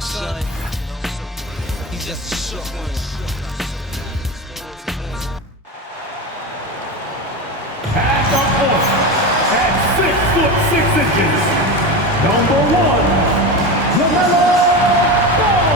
son. He's just a short one. At the point, at 6'6" number 1, LaMelo Ball.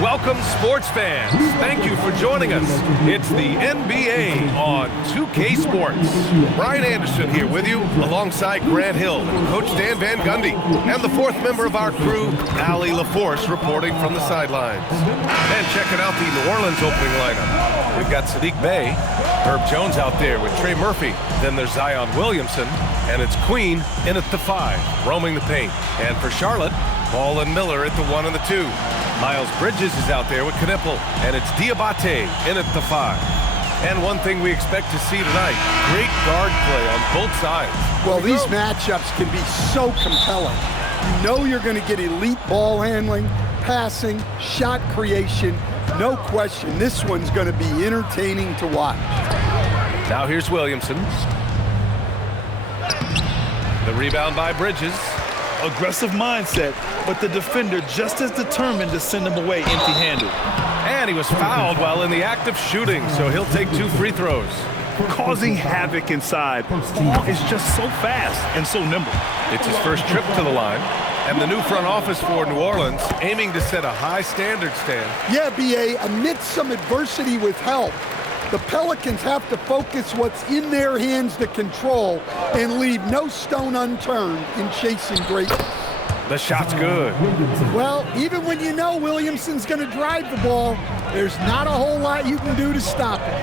Welcome, sports fans. Thank you for joining us. It's the NBA on 2K Sports. Brian Anderson here with you, alongside Grant Hill and Coach Dan Van Gundy, and the fourth member of our crew, Allie LaForce, reporting from the sidelines. And checking out the New Orleans opening lineup. We've got Sadiq Bey, Herb Jones out there with Trey Murphy. Then there's Zion Williamson, and it's Queen in at the 5, roaming the paint. And for Charlotte, Ball and Miller at the 1 and the 2. Miles Bridges is out there with Knipple, and it's Diabate in at the 5. And one thing we expect to see tonight, great guard play on both sides. Well, these matchups can be so compelling. You know you're going to get elite ball handling, passing, shot creation. No question, this one's going to be entertaining to watch. Now here's Williamson. The rebound by Bridges. Aggressive mindset, but the defender just as determined to send him away empty-handed. And he was fouled while in the act of shooting, so he'll take 2 free throws. Causing havoc inside. Ball is just so fast and so nimble. It's his first trip to the line, and the new front office for New Orleans aiming to set a high standard, Stan. Yeah, B.A., amidst some adversity with help, the Pelicans have to focus what's in their hands to control and leave no stone unturned in chasing greatness. The shot's good. Well, even when you know Williamson's going to drive the ball, there's not a whole lot you can do to stop it.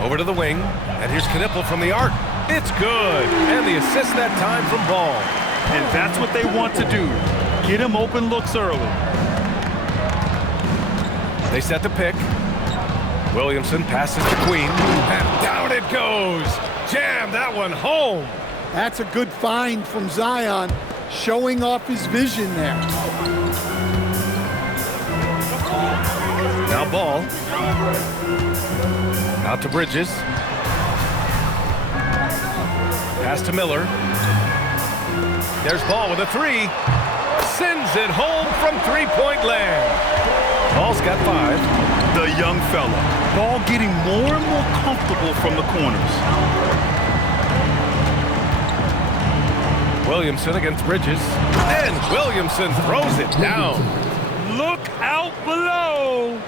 Over to the wing, and here's Knipple from the arc. It's good, and the assist that time from Ball. And that's what they want to do. Get him open looks early. They set the pick. Williamson passes to Queen, and down it goes. Jam that one home. That's a good find from Zion, showing off his vision there. Now Ball. Out to Bridges. Pass to Miller. There's Ball with a 3. Sends it home from three-point land. Ball's got 5. The young fella. Ball getting more and more comfortable from the corners. Williamson against Bridges. And Williamson throws it down. Look out below.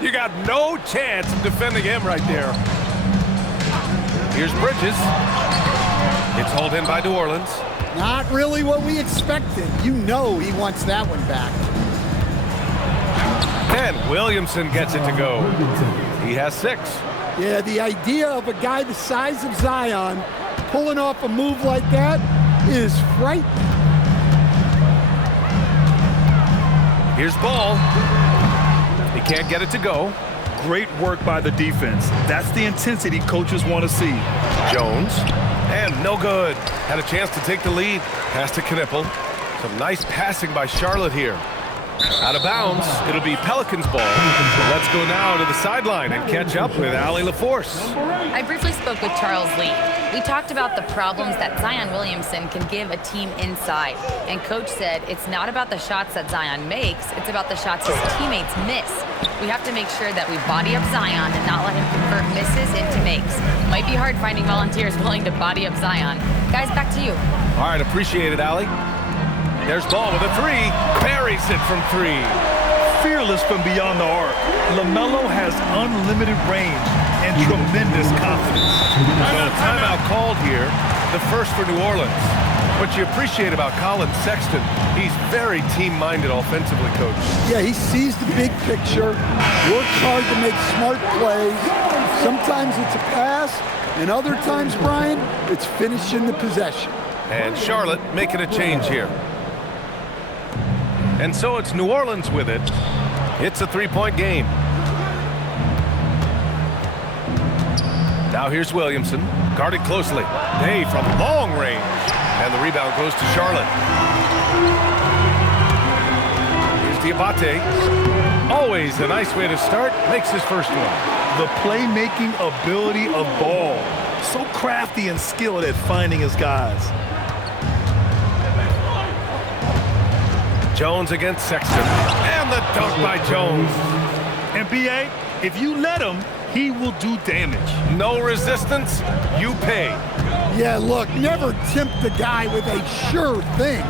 You got no chance of defending him right there. Here's Bridges. It's hauled in by New Orleans. Not really what we expected. You know he wants that one back. And Williamson gets it to go. He has 6. Yeah, the idea of a guy the size of Zion pulling off a move like that is frightening. Here's Ball. He can't get it to go. Great work by the defense. That's the intensity coaches want to see. Jones. And no good. Had a chance to take the lead. Pass to Knipple. Some nice passing by Charlotte here. Out of bounds. It'll be Pelicans ball. Let's go now to the sideline and catch up with Allie LaForce. I briefly spoke with Charles Lee. We talked about the problems that Zion Williamson can give a team inside. And Coach said it's not about the shots that Zion makes, it's about the shots his teammates miss. We have to make sure that we body up Zion and not let him convert misses into makes. Might be hard finding volunteers willing to body up Zion. Guys, back to you. All right, appreciate it, Allie. There's Ball with a 3. Buries it from 3. Fearless from beyond the arc. LaMelo has unlimited range and tremendous confidence. So timeout called here, the first for New Orleans. What you appreciate about Colin Sexton, he's very team-minded offensively, Coach. Yeah, he sees the big picture, works hard to make smart plays. Sometimes it's a pass, and other times, Brian, it's finishing the possession. And Charlotte making a change here. And so it's New Orleans with it. It's a 3-point game. Now here's Williamson, guarded closely. Day from long range. And the rebound goes to Charlotte. Here's Diabate. Always a nice way to start. Makes his first one. The playmaking ability of Ball. So crafty and skilled at finding his guys. Jones against Sexton. And the dunk by Jones. And B.A., if you let him, he will do damage. No resistance, you pay. Yeah, look, never tempt the guy with a sure thing.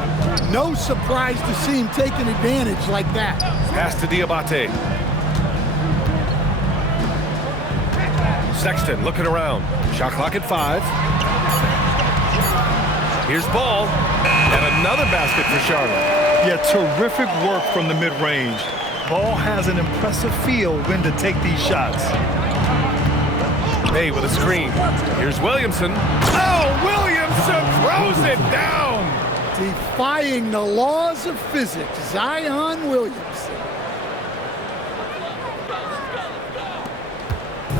No surprise to see him taking advantage like that. Pass to Diabate. Sexton looking around. Shot clock at 5. Here's Ball. And another basket for Charlotte. Yeah, terrific work from the mid-range. Ball has an impressive feel when to take these shots. Bay with a screen. Here's Williamson. Oh, Williamson throws it down. Defying the laws of physics, Zion Williamson.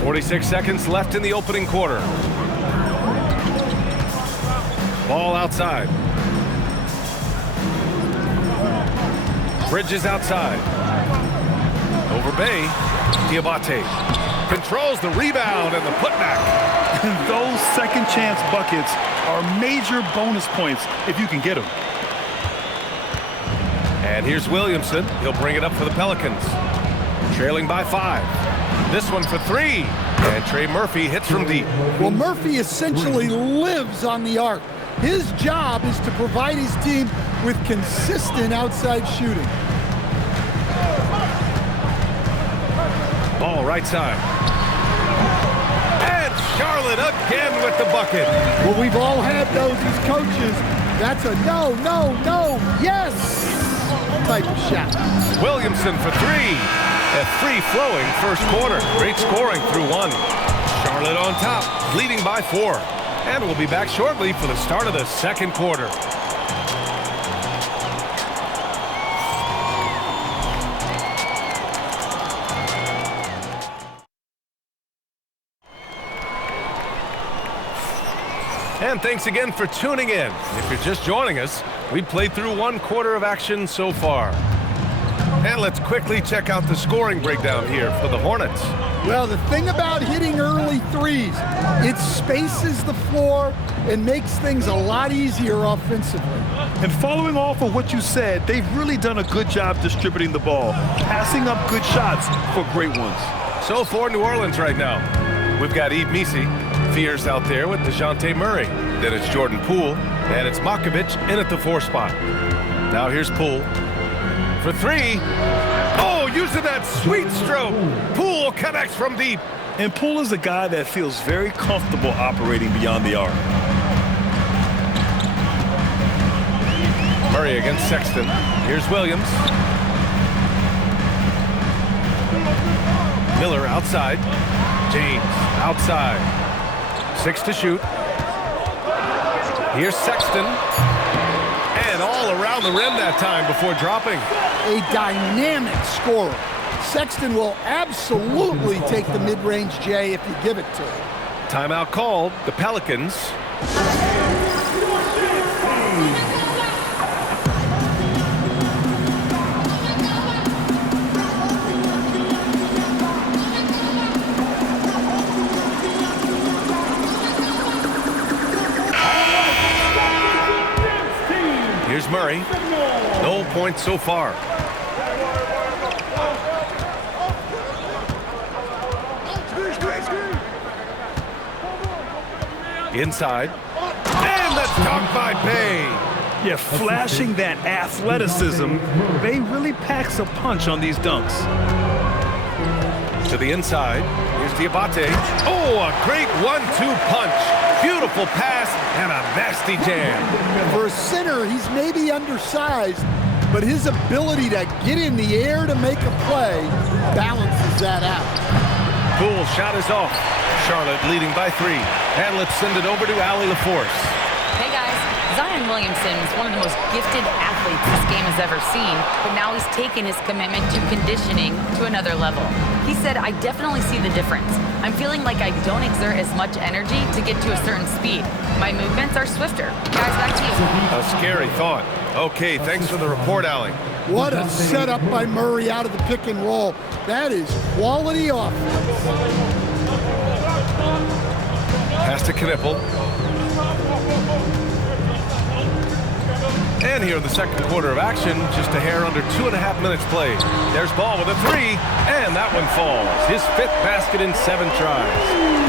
46 seconds left in the opening quarter. Ball outside. Bridges outside. Over Bay. Diabate controls the rebound and the putback. Those second chance buckets are major bonus points if you can get them. And here's Williamson. He'll bring it up for the Pelicans. Trailing by 5. This one for 3. And Trey Murphy hits from deep. Well, Murphy essentially lives on the arc. His job is to provide his team with consistent outside shooting. Ball right side. And Charlotte again with the bucket. Well, we've all had those as coaches. That's a no, no, no, yes type of shot. Williamson for 3. A free-flowing first quarter. Great scoring through 1. Charlotte on top, leading by 4. And we'll be back shortly for the start of the second quarter. And thanks again for tuning in. If you're just joining us, we've played through 1 quarter of action so far. And let's quickly check out the scoring breakdown here for the Hornets. Well, the thing about hitting early threes, it spaces the floor and makes things a lot easier offensively. And following off of what you said, they've really done a good job distributing the ball, passing up good shots for great ones. So for New Orleans right now, we've got Yves Missi, Fears out there with DeJounte Murray. Then it's Jordan Poole, and it's Makovich in at the 4 spot. Now here's Poole. For 3. Oh, using that sweet stroke. Poole connects from deep. And Poole is a guy that feels very comfortable operating beyond the arc. Murray against Sexton. Here's Williams. Miller outside. James outside. 6 to shoot. Here's Sexton. And all around the rim that time before dropping. A dynamic scorer. Sexton will absolutely take the mid-range J if you give it to him. Timeout called. The Pelicans. Here's Murray. No points so far. Inside. And that's dunk by Bay. Yeah, flashing that athleticism, Bay really packs a punch on these dunks. To the inside. Here's Diabate. Oh, a great 1-2 punch. Beautiful pass and a nasty jam. For a center, he's maybe undersized, but his ability to get in the air to make a play balances that out. Poole shot is off. Charlotte leading by 3. And let's send it over to Allie LaForce. Hey guys, Zion Williamson is one of the most gifted athletes this game has ever seen, but now he's taken his commitment to conditioning to another level. He said, I definitely see the difference. I'm feeling like I don't exert as much energy to get to a certain speed. My movements are swifter. Guys, back to you. A scary thought. Okay, thanks for the report, Allie. What a setup by Murray out of the pick and roll. That is quality offense. to Knipple. And here in the second quarter of action, just a hair under 2.5 minutes played. There's Ball with a three, and that one falls. His 5th basket in 7 tries.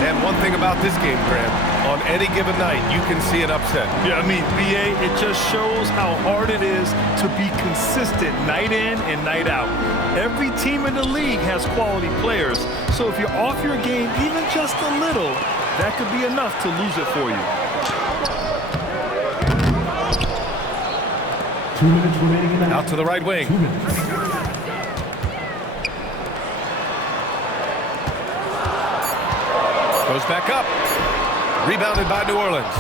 And one thing about this game, Grant, on any given night, you can see an upset. Yeah, I mean, BA, it just shows how hard it is to be consistent night in and night out. Every team in the league has quality players, so if you're off your game even just a little, that could be enough to lose it for you. 2 minutes remaining in the Out to the right wing. 2 minutes. Goes back up. Rebounded by New Orleans.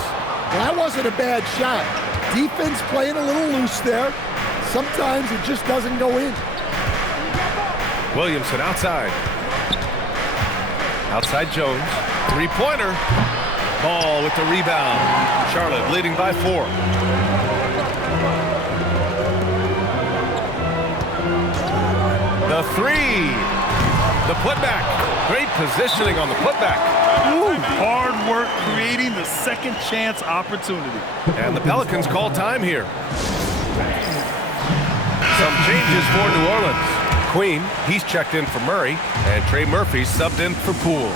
That wasn't a bad shot. Defense playing a little loose there. Sometimes it just doesn't go in. Williamson outside. Outside Jones. Three-pointer. Ball with the rebound. Charlotte leading by 4. The three. The putback. Great positioning on the putback. Ooh, hard work creating the second chance opportunity. And the Pelicans call time here. Some changes for New Orleans. Queen, he's checked in for Murray, and Trey Murphy subbed in for Poole.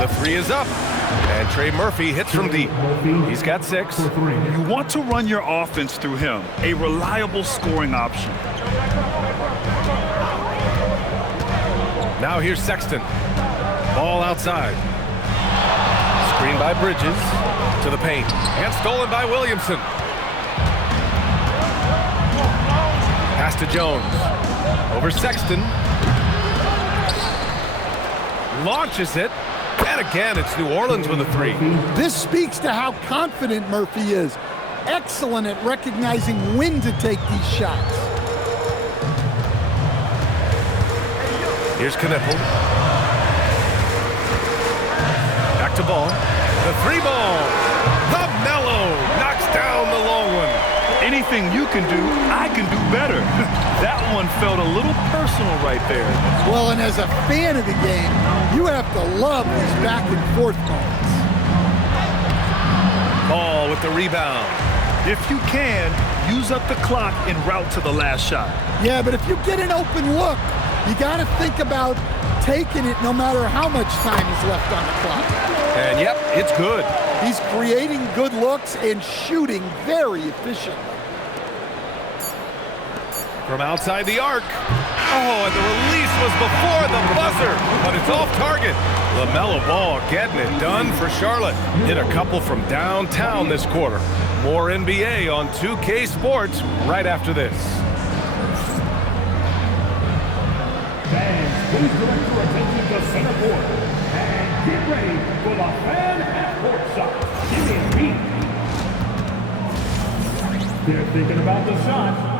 The three is up, and Trey Murphy hits from deep. He's got 6. You want to run your offense through him, a reliable scoring option. Now here's Sexton. Ball outside. Screen by Bridges to the paint, and stolen by Williamson. Pass to Jones. Over Sexton. Launches it. And again, it's New Orleans with a 3. This speaks to how confident Murphy is. Excellent at recognizing when to take these shots. Here's Knipple. Back to Ball. The 3-ball. The Mellow knocks down the long one. Anything you can do, I can do better. That one felt a little personal right there. Well, and as a fan of the game, you have to love these back and forth moments. Ball with the rebound. If you can, use up the clock en route to the last shot. Yeah, but if you get an open look, you got to think about taking it no matter how much time is left on the clock. And yep, it's good. He's creating good looks and shooting very efficiently. From outside the arc. Oh, and the release was before the buzzer, but it's off target. LaMelo Ball getting it done for Charlotte. Hit a couple from downtown this quarter. More NBA on 2K Sports right after this. Fans, please direct your attention to center court. And get ready for the fan half-court shot. Give me a beat. They're thinking about the shot.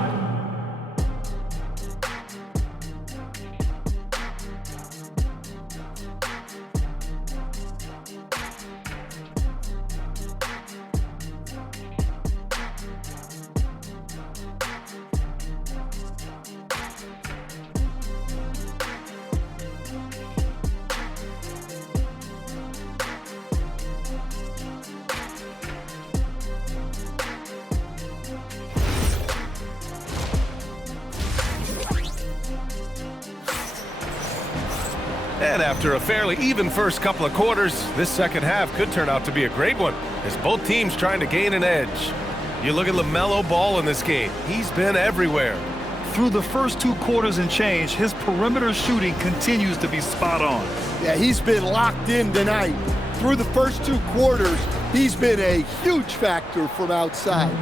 And after a fairly even first couple of quarters, this second half could turn out to be a great one, as both teams trying to gain an edge. You look at LaMelo Ball in this game. He's been everywhere. Through the first 2 quarters and change, his perimeter shooting continues to be spot on. Yeah, he's been locked in tonight. Through the first 2 quarters, he's been a huge factor from outside.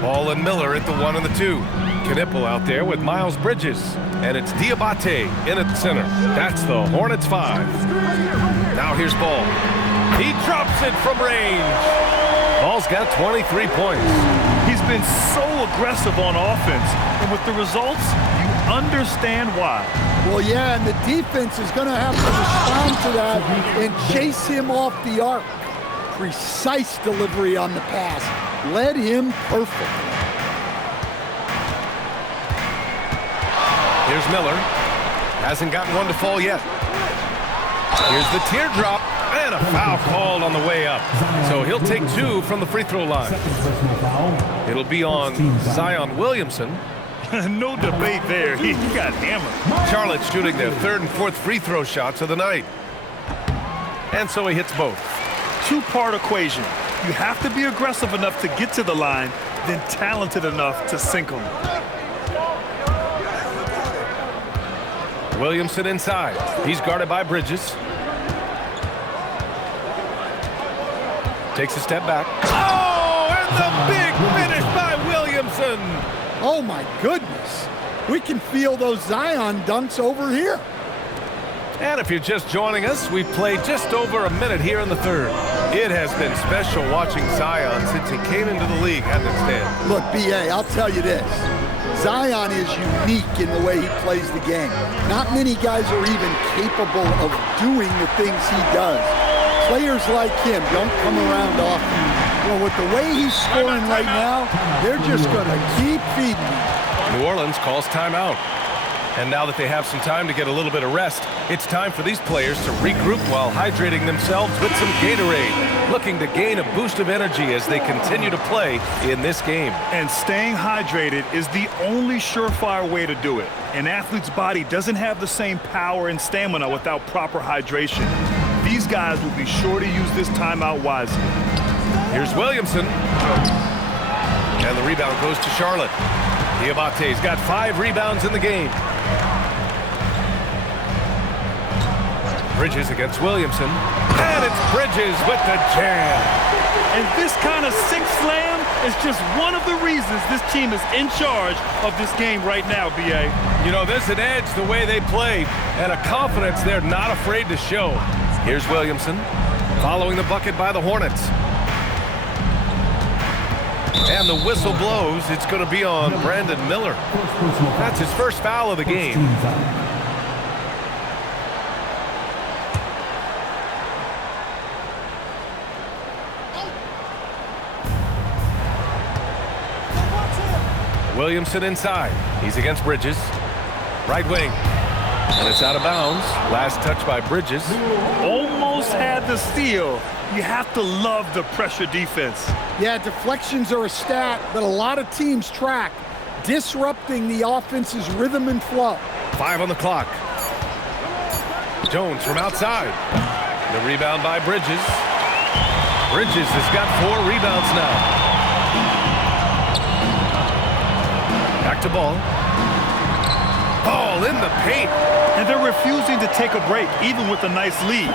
Ball and Miller at the 1 and the 2. Knipple out there with Miles Bridges. And it's Diabate in at center. That's the Hornets 5. Now here's Ball. He drops it from range. Ball's got 23 points. He's been so aggressive on offense, and with the results, you understand why. Well, yeah, and the defense is going to have to respond to that and chase him off the arc. Precise delivery on the pass. Led him perfectly. Here's Miller. Hasn't gotten one to fall yet. Here's the teardrop. And a foul called on the way up. So he'll take 2 from the free throw line. It'll be on Zion Williamson. No debate there. He got hammered. Charlotte shooting their 3rd and 4th free throw shots of the night. And so he hits both. Two-part equation. You have to be aggressive enough to get to the line, then talented enough to sink them. Williamson inside. He's guarded by Bridges. Takes a step back. Oh, and the big finish by Williamson. Oh, my goodness. We can feel those Zion dunks over here. And if you're just joining us, we've played just over a minute here in the 3rd. It has been special watching Zion since he came into the league, hasn't it, Stan? Look, B.A., I'll tell you this. Zion is unique in the way he plays the game. Not many guys are even capable of doing the things he does. Players like him don't come around often. Well, with the way he's scoring right now, they're just going to keep feeding him. New Orleans calls timeout. And now that they have some time to get a little bit of rest, it's time for these players to regroup while hydrating themselves with some Gatorade, looking to gain a boost of energy as they continue to play in this game. And staying hydrated is the only surefire way to do it. An athlete's body doesn't have the same power and stamina without proper hydration. These guys will be sure to use this timeout wisely. Here's Williamson. And the rebound goes to Charlotte. Diabate's got 5 rebounds in the game. Bridges against Williamson. And it's Bridges with the jam. And this kind of sink slam is just one of the reasons this team is in charge of this game right now, B.A. You know, there's an edge the way they play and a confidence they're not afraid to show. Here's Williamson following the bucket by the Hornets. And the whistle blows. It's going to be on Brandon Miller. That's his first foul of the game. Williamson inside. He's against Bridges. Right wing. And it's out of bounds. Last touch by Bridges. Almost had the steal. You have to love the pressure defense. Yeah, deflections are a stat that a lot of teams track, disrupting the offense's rhythm and flow. 5 on the clock. Jones from outside. The rebound by Bridges. Bridges has got 4 rebounds now. Back to ball. Ball in the paint. And they're refusing to take a break, even with a nice lead.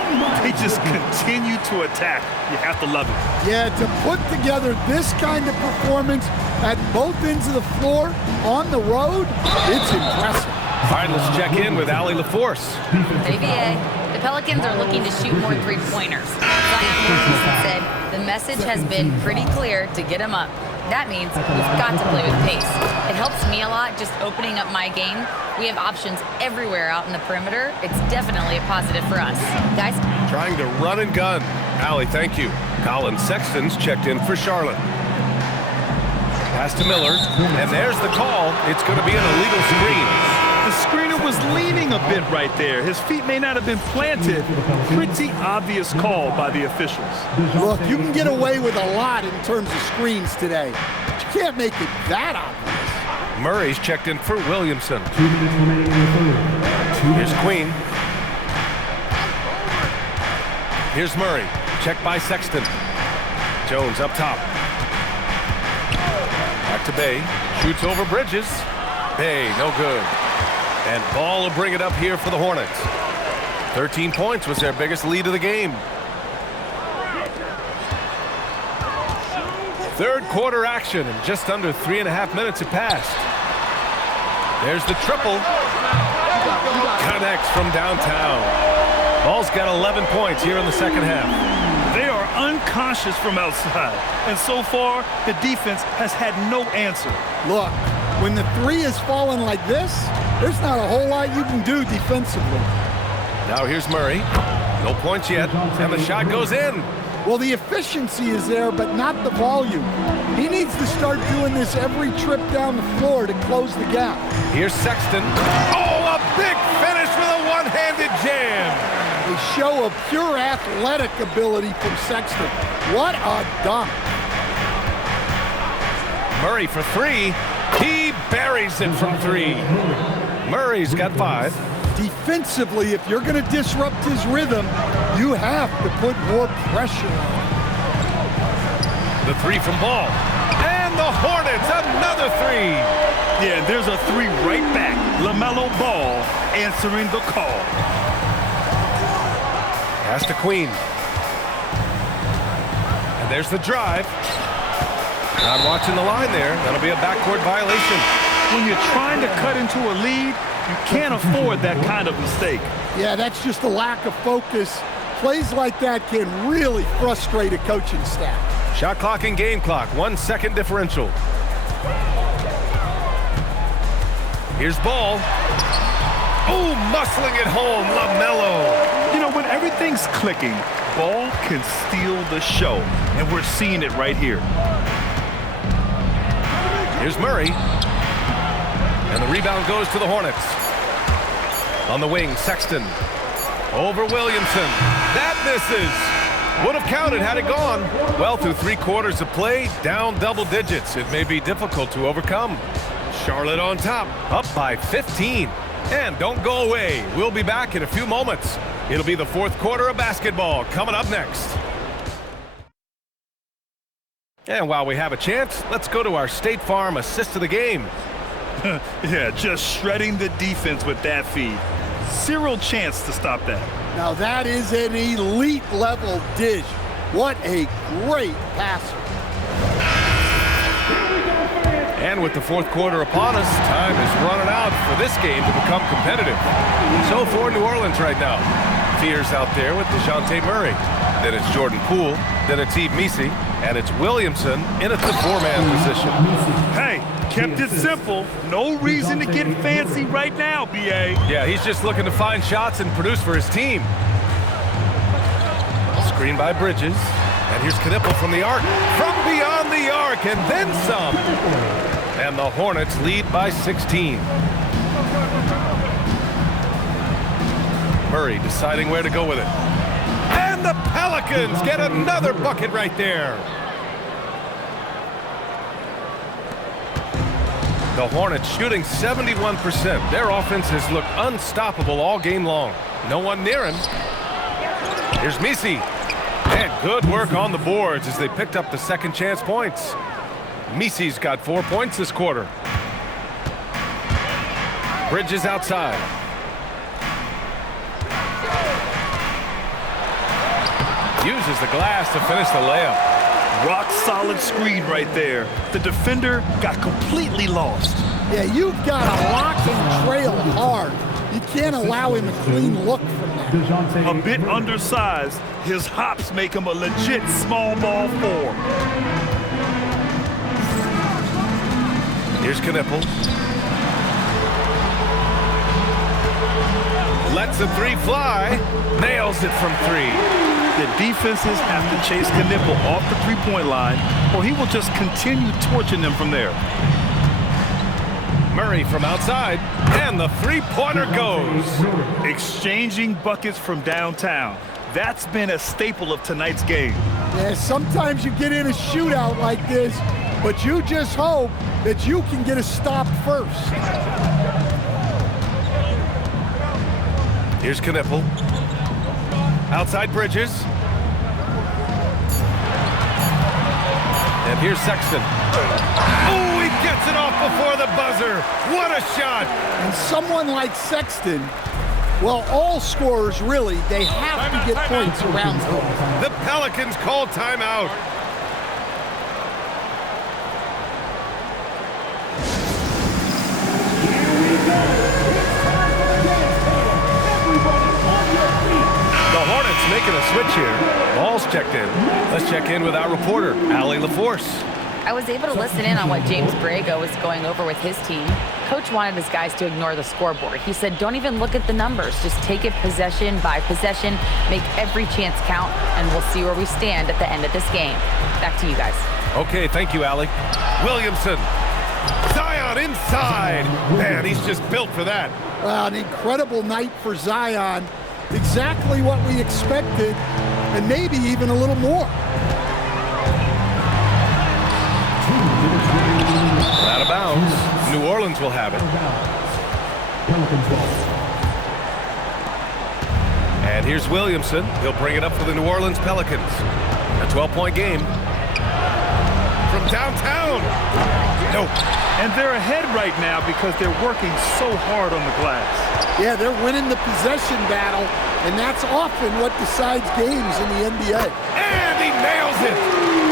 They just continue to attack. You have to love it. Yeah, to put together this kind of performance at both ends of the floor on the road, it's impressive. All right, let's check in with Allie LaForce. ABA, the Pelicans are looking to shoot more three-pointers. Zion Williamson said the message has been pretty clear to get him up. That means we've got to play with pace. It helps me a lot just opening up my game. We have options everywhere out in the perimeter. It's definitely a positive for us. Guys? Trying to run and gun. Allie, thank you. Colin Sexton's checked in for Charlotte. Pass to Miller, and there's the call. It's going to be an illegal screen. The screener was leaning a bit right there. His feet may not have been planted. Pretty obvious call by the officials. Look, you can get away with a lot in terms of screens today, but you can't make it that obvious. Murray's checked in for Williamson. Here's Queen. Here's Murray. Checked by Sexton. Jones up top. Back to Bay. Shoots over Bridges. Bay, no good. And Ball will bring it up here for the Hornets. 13 points was their biggest lead of the game. Third quarter action, and just under 3.5 minutes have passed. There's the triple. Connects from downtown. Ball's got 11 points here in the second half. They are unconscious from outside, and so far, the defense has had no answer. Look, when the three is falling like this, there's not a whole lot you can do defensively. Now here's Murray. No points yet, and the shot goes in. Well, the efficiency is there, but not the volume. He needs to start doing this every trip down the floor to close the gap. Here's Sexton. Oh! Big finish with a one-handed jam. A show of pure athletic ability from Sexton. What a dunk. Murray for three. He buries it from three. Murray's got 5. Defensively, if you're going to disrupt his rhythm, you have to put more pressure on him. The three from Ball. And the Hornets, another three. Yeah, there's a 3 right back. LaMelo Ball answering the call. Pass to Queen. And there's the drive. Not watching the line there. That'll be a backcourt violation. When you're trying to cut into a lead, you can't afford that kind of mistake. Yeah, that's just a lack of focus. Plays like that can really frustrate a coaching staff. Shot clock and game clock, 1 second differential. Here's Ball. Oh, muscling it home, LaMelo. You know, when everything's clicking, Ball can steal the show, and we're seeing it right here. Here's Murray. And the rebound goes to the Hornets. On the wing, Sexton. Over Williamson. That misses. Would have counted had it gone. Well, through 3 quarters of play, down double digits. It may be difficult to overcome. Charlotte on top, up by 15. And don't go away. We'll be back in a few moments. It'll be the 4th quarter of basketball coming up next. And while we have a chance, let's go to our State Farm assist of the game. Yeah, just shredding the defense with that feed. Zero chance to stop that. Now that is an elite level dish. What a great passer. And with the 4th quarter upon us, time is running out for this game to become competitive. So for New Orleans right now, Fears out there with DeJounte Murray. Then it's Jordan Poole, then it's Yves Missi, and it's Williamson in at the 4-man position. Hey, kept it simple. No reason to get fancy right now, B.A. Yeah, he's just looking to find shots and produce for his team. Screen by Bridges. And here's Knipple from the arc. From beyond the arc, and then some. And the Hornets lead by 16. Murray deciding where to go with it. And the Pelicans get another bucket right there. The Hornets shooting 71%. Their offense has looked unstoppable all game long. No one near him. Here's Missi. And good work on the boards as they picked up the second chance points. Missi's got 4 points this quarter. Bridges outside. Uses the glass to finish the layup. Rock solid screen right there. The defender got completely lost. Yeah, you've got to lock and trail hard. You can't allow him a clean look from that. A bit undersized, his hops make him a legit small ball 4. Here's Knipple. Lets the three fly. Nails it from 3. The defenses have to chase Knipple off the three-point line, or he will just continue torching them from there. Murray from outside, and the three-pointer goes. Exchanging buckets from downtown. That's been a staple of tonight's game. Yeah, sometimes you get in a shootout like this, but you just hope that you can get a stop first. Here's Knipple. Outside Bridges. And here's Sexton. Oh, he gets it off before the buzzer. What a shot. And someone like Sexton, well, all scorers really, they have to get points around them. The Pelicans call timeout. The Hornets making a switch here. Ball's checked in. Let's check in with our reporter, Allie LaForce. I was able to listen in on what James Borrego was going over with his team. Coach wanted his guys to ignore the scoreboard. He said, don't even look at the numbers. Just take it possession by possession, make every chance count, and we'll see where we stand at the end of this game. Back to you guys. Okay, thank you, Allie. Williamson. Zion inside. Man, he's just built for that. An incredible night for Zion. Exactly what we expected, and maybe even a little more. Out of bounds. New Orleans will have it. And here's Williamson. He'll bring it up for the New Orleans Pelicans. A 12-point game. From downtown. No. And they're ahead right now because they're working so hard on the glass. Yeah, they're winning the possession battle, and that's often what decides games in the NBA. And he nails it.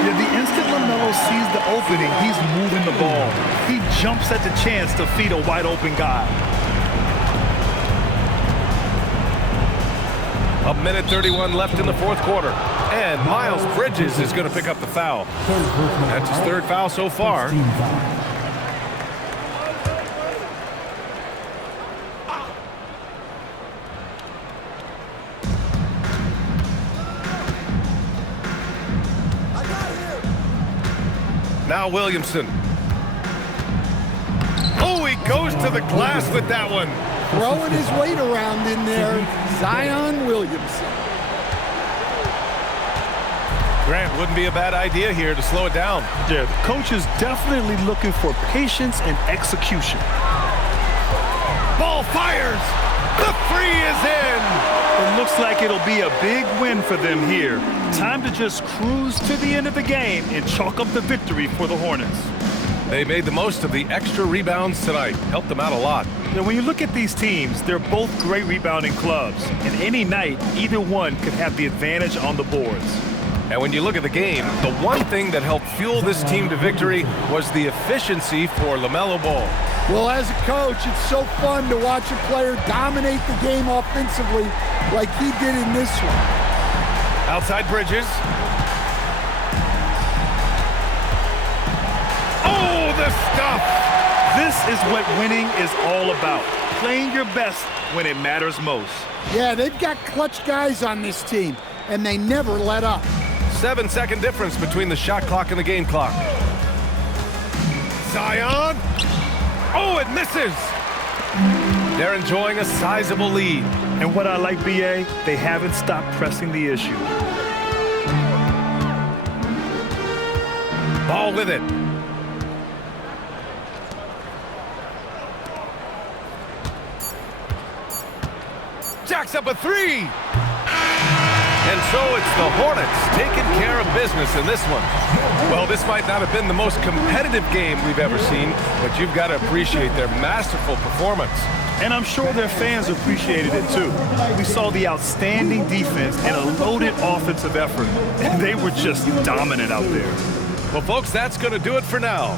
Yeah, the instant LaMelo sees the opening, he's moving the ball. He jumps at the chance to feed a wide-open guy. A minute 31 left in the fourth quarter. And Miles Bridges is going to pick up the foul. That's his third foul so far. Now Williamson. Oh, he goes to the glass with that one. Throwing his weight around in there, Zion Williamson. Grant, wouldn't be a bad idea here to slow it down. Yeah, the coach is definitely looking for patience and execution. Ball fires. The three is in. It looks like it'll be a big win for them here. Time to just cruise to the end of the game and chalk up the victory for the Hornets. They made the most of the extra rebounds tonight. Helped them out a lot. Now, when you look at these teams, they're both great rebounding clubs. And any night, either one could have the advantage on the boards. And when you look at the game, the one thing that helped fuel this team to victory was the efficiency for LaMelo Ball. Well, as a coach, it's so fun to watch a player dominate the game offensively like he did in this one. Outside Bridges. Oh, the stuff! This is what winning is all about. Playing your best when it matters most. Yeah, they've got clutch guys on this team, and they never let up. 7-second difference between the shot clock and the game clock. Zion. Oh, it misses. They're enjoying a sizable lead. And what I like, BA, they haven't stopped pressing the issue. Ball with it. Jacks up a three. And so it's the Hornets taking care of business in this one. Well, this might not have been the most competitive game we've ever seen, but you've got to appreciate their masterful performance. And I'm sure their fans appreciated it too. We saw the outstanding defense and a loaded offensive effort, and they were just dominant out there. Well, folks, that's going to do it for now.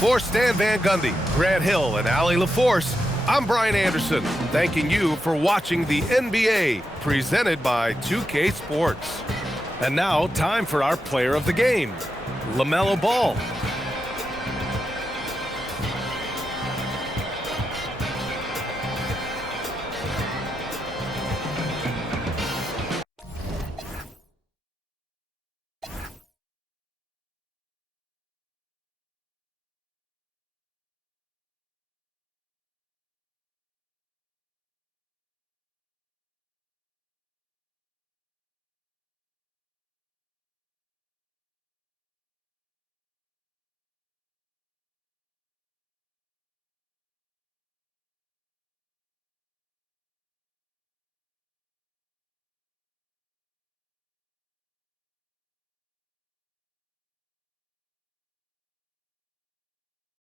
For Stan Van Gundy, Grant Hill, and Allie LaForce, I'm Brian Anderson, thanking you for watching the NBA, presented by 2K Sports. And now, time for our player of the game, LaMelo Ball.